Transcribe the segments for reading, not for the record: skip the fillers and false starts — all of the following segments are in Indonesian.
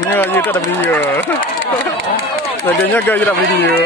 Nhờ như tak ada video. Laganya gak ada video.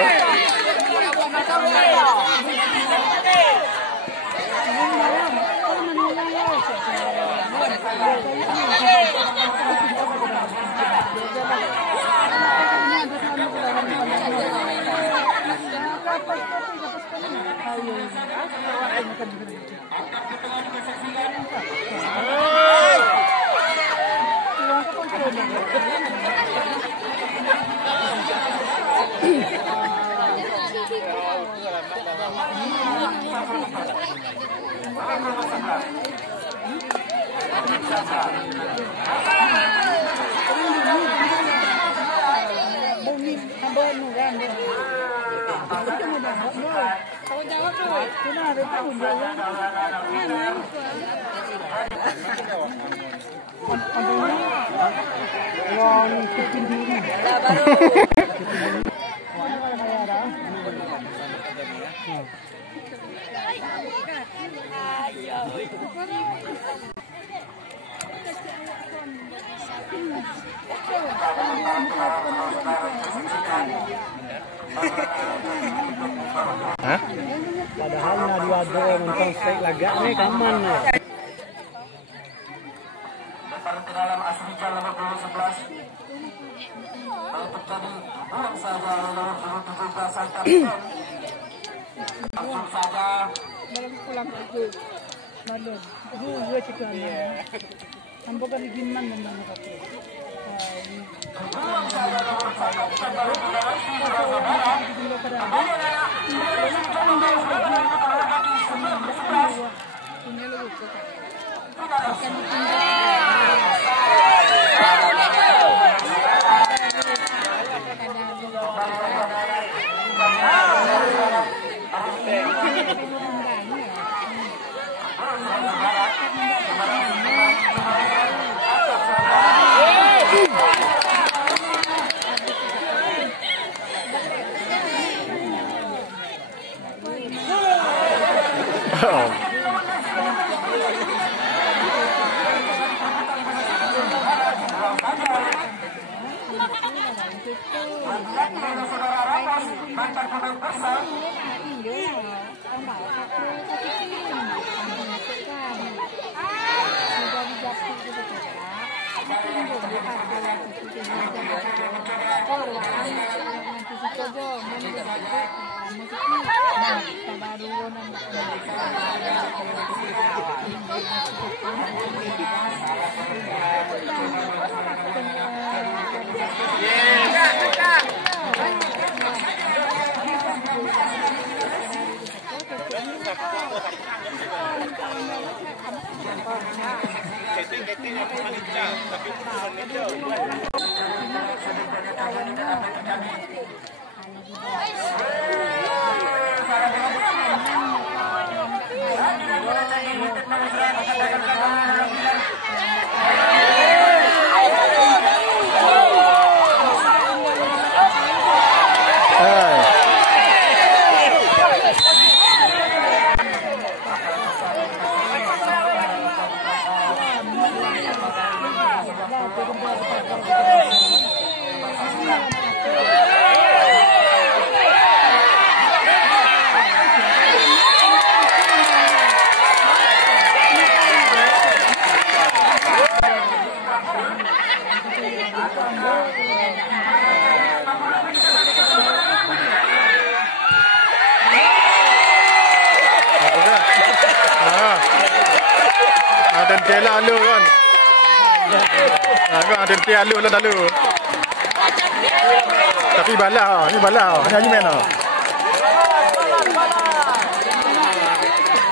Hah? Padahal Nadiwado mengkonsep lagak nih kaman nih. Dalam Asrijan nomor 11 terjadi buang saja nomor 17 angka langsung saja pulang ke Bandung. Gue cekal Ambokan gimana memang kata. buang saja nomor saya bukan baru saudara-saudara mantan pemain besar dia lalu kan. Kan ada dia lalu lah lalu. Tapi balah, ni balah. Ni lagi mana?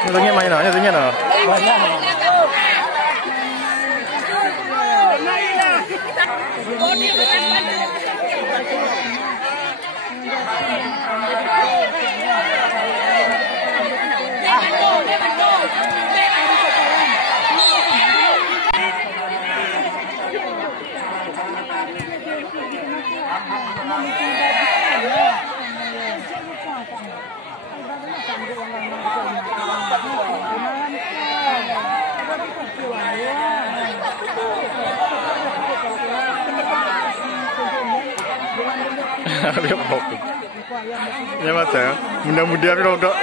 Ni ringgit main lah, ni ringgit lah. Biar pop. Ya masa, muda-muda tapi rodok.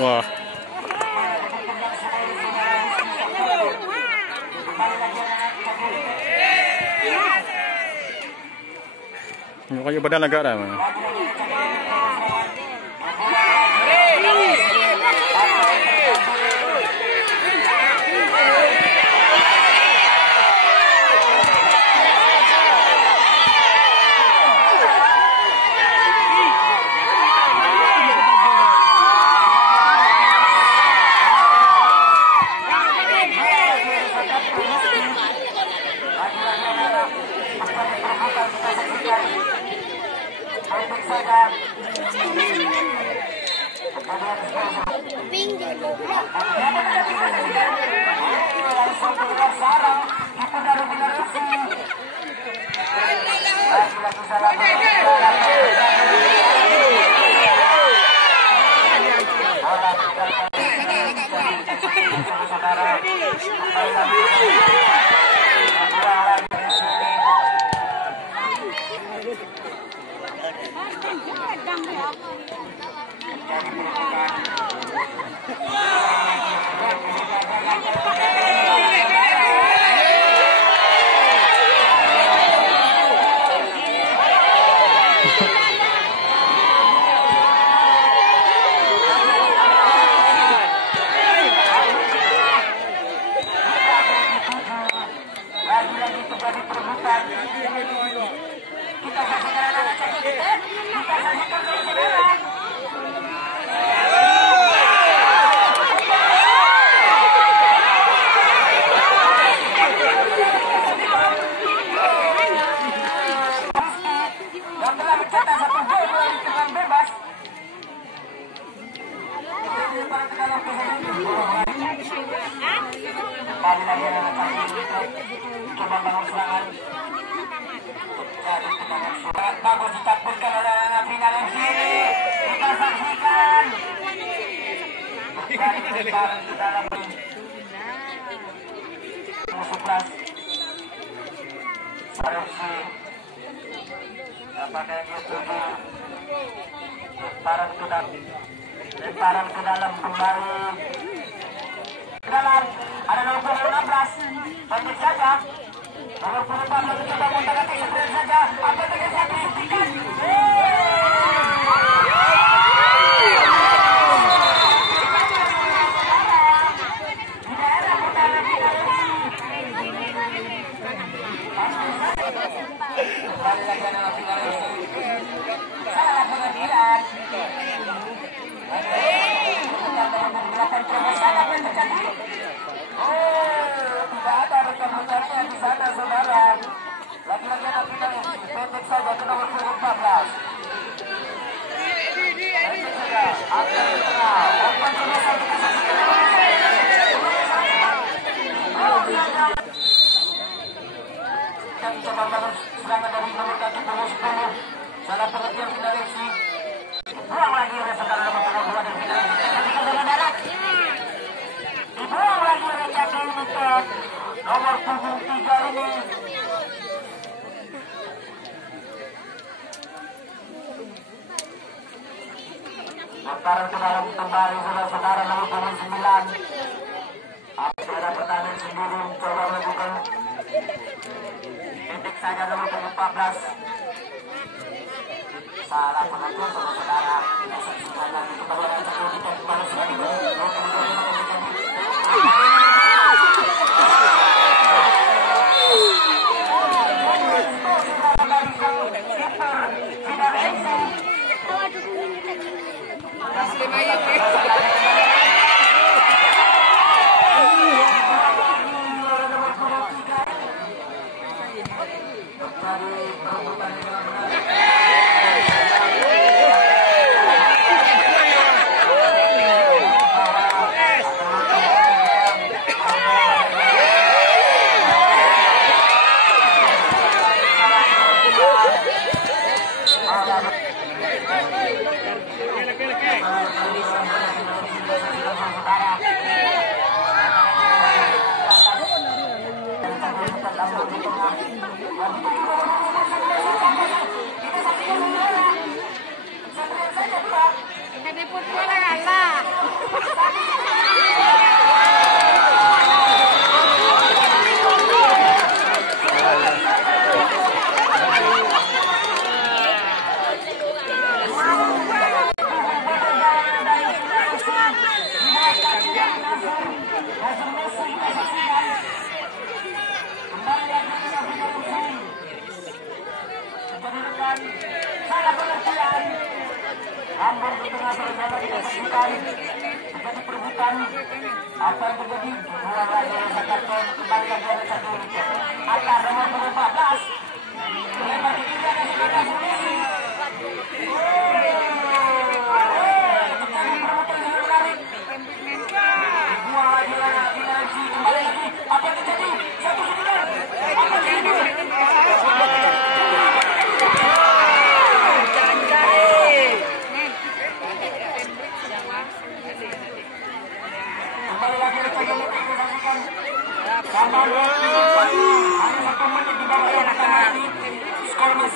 Wah. Kayu badan agak dah. saja. Langsung keluar sarang kita dari generasi. Lagi-lagi salah. Lagi-lagi terjadi perebutan. Kita saksikan anak-anak kita. Kita saksikan saudara. Yang telah mencetak satu gol melalui tendangan bebas. Kembali lagi anak-anak kita. Coba bangun serangan. Jadi tendangan surat bagus ditakbirkan oleh anak final yang sini. Kita saksikan. Dari lemparan ke dalam musuh kelas. Seleksi. Apakah yang dia tuju? Lemparan ke dalam kembali. Ke dalam ada nomor 16. Pendek saja. Nomor 14 mencoba menangkap sprint saja. Apa yang saya kritikan? Kembali lagi anak final. Salah pengertian. Melakukan terobosan apa yang terjadi? Tidak ada rekan-rekannya di sana, saudara. Lagi-lagi anak final pendek saja ke nomor 14. Pendek saja. Angkat ke tengah. Umpan terobosan kita saksikan. Kita coba bangun serangan dari nomor kaki nomor 10. Salah pengertian final FC. Buang lagi oleh saudara nomor 22 dan final FC. Dibuang lagi oleh Cakil United nomor 73 ini. Lemparan ke dalam kembali saudara nomor 9. Ada pertandingan sendiri mencoba melakukan pendek saja nomor 14. Salah pengatur saudara. Saksikan lagi kembali Cakil United kembali sebagai salah pengertian. Ambon di tengah saudara kita saksikan terjadi perebutan. Apa yang terjadi? Dua lagi oleh karton, kembali lagi oleh Cakil United. Atas nomor 14. Lempar ke kiri ada Sumedang Solusi.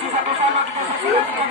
masih satu sama kita saksikan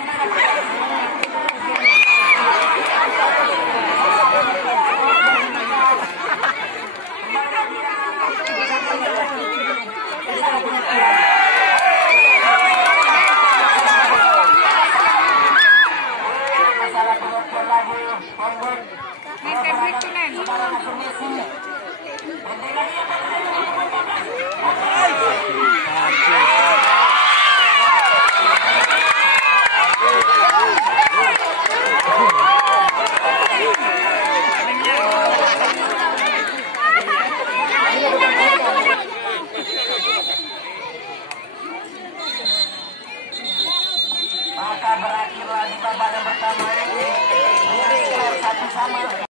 maka berakhirlah di babak yang pertama ini dengan skor 1-1.